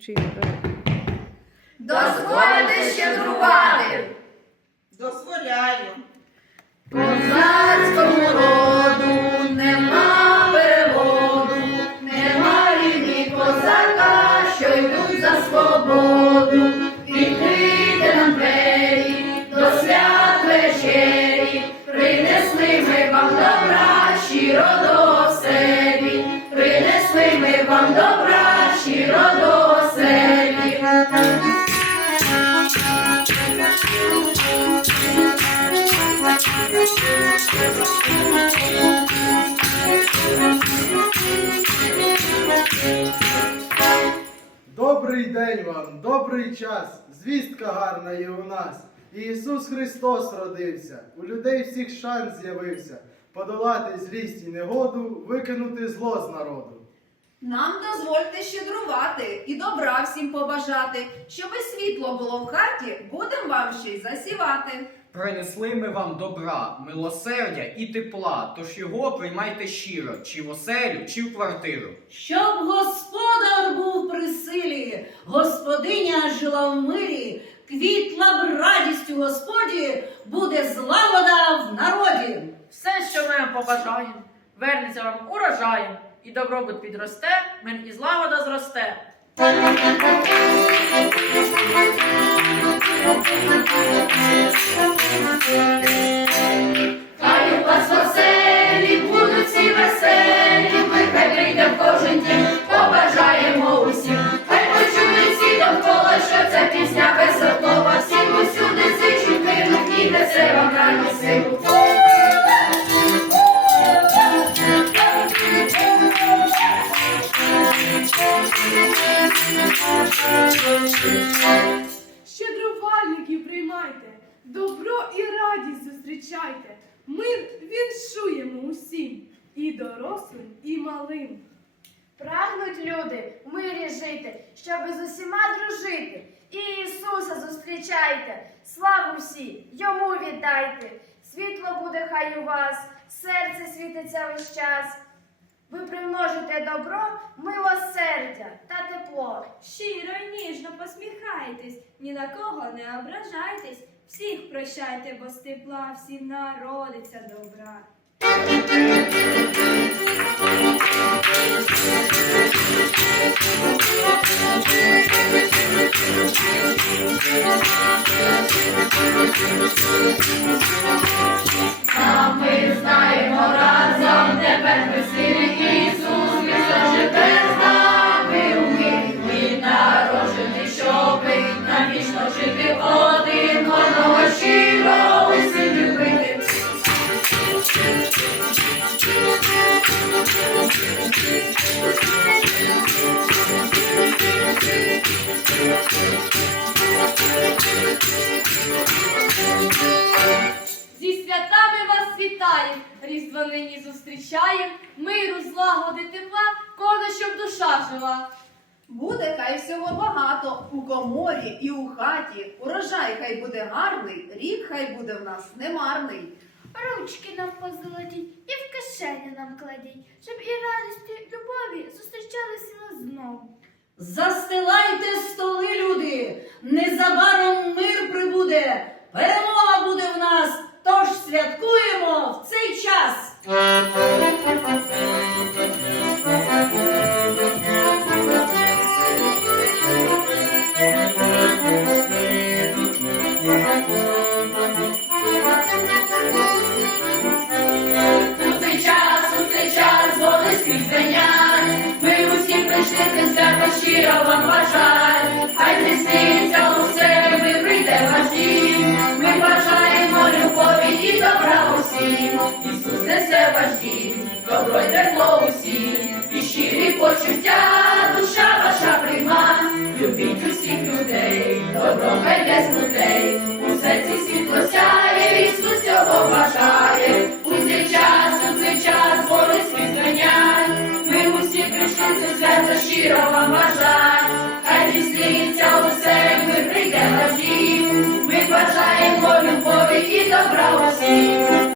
Чи е, щедрувати. Дозволяю. Козацькому роду нема переводу, нема рівні козака, що йдуть за свободу. Відкрийте нам двері до свят вечері, принесли ми вам добра, щиро до оселі, принесли ми вам добра, щиро до Добрий день вам, добрий час, звістка гарна є у нас. Ісус Христос родився, у людей всіх шанс з'явився, подолати злість і негоду, викинути зло з народу. Нам дозвольте щедрувати і добра всім побажати, щоби світло було в хаті, будем вам ще й засівати. Принесли ми вам добра, милосердя і тепла, тож його приймайте щиро, чи в оселю, чи в квартиру. Щоб господар був при силі, господиня жила в мирі, квітла б радістю Господі, буде злагода в народі. Все, що ми вам побажаємо, вернеться вам урожаєм, і добробут підросте, мир і злагода зросте. Щедрувальників приймайте, добро і радість зустрічайте. Мир віншуємо усім, і дорослим, і малим. Прагнуть люди в мирі жити, щоби з усіма дружити. І Ісуса зустрічайте, славу всі йому віддайте. Світло буде хай у вас, серце світиться весь час. Ви примножите добро, милосердя тепло. Щиро й ніжно посміхайтесь, ні на кого не ображайтесь, всіх прощайте, бо з тепла всім народиться добра. А жити один одного. Зі святами вас вітаєм, Різдво нині зустрічаєм, миру, злагоди, тепла, кона, щоб душа жила. Буде хай всього багато у коморі і у хаті. Урожай хай буде гарний, рік хай буде в нас немарний. Ручки нам позолотіть і в кишені нам кладіть, щоб і радості, любові зустрічалися нас знов. Застилайте столи, люди, незабаром мир добро й тепло усі, і щирі почуття, душа ваша прийма, любіть усіх людей, добро хай з людей, у серці світло сяє, Ісус цього бажає, у цей час, у цей час, голи світ ми усі прийшли це свято, щиро вам бажай, хай зісліться усе, ми прийде важі, ми бажаємо любові і добра усім.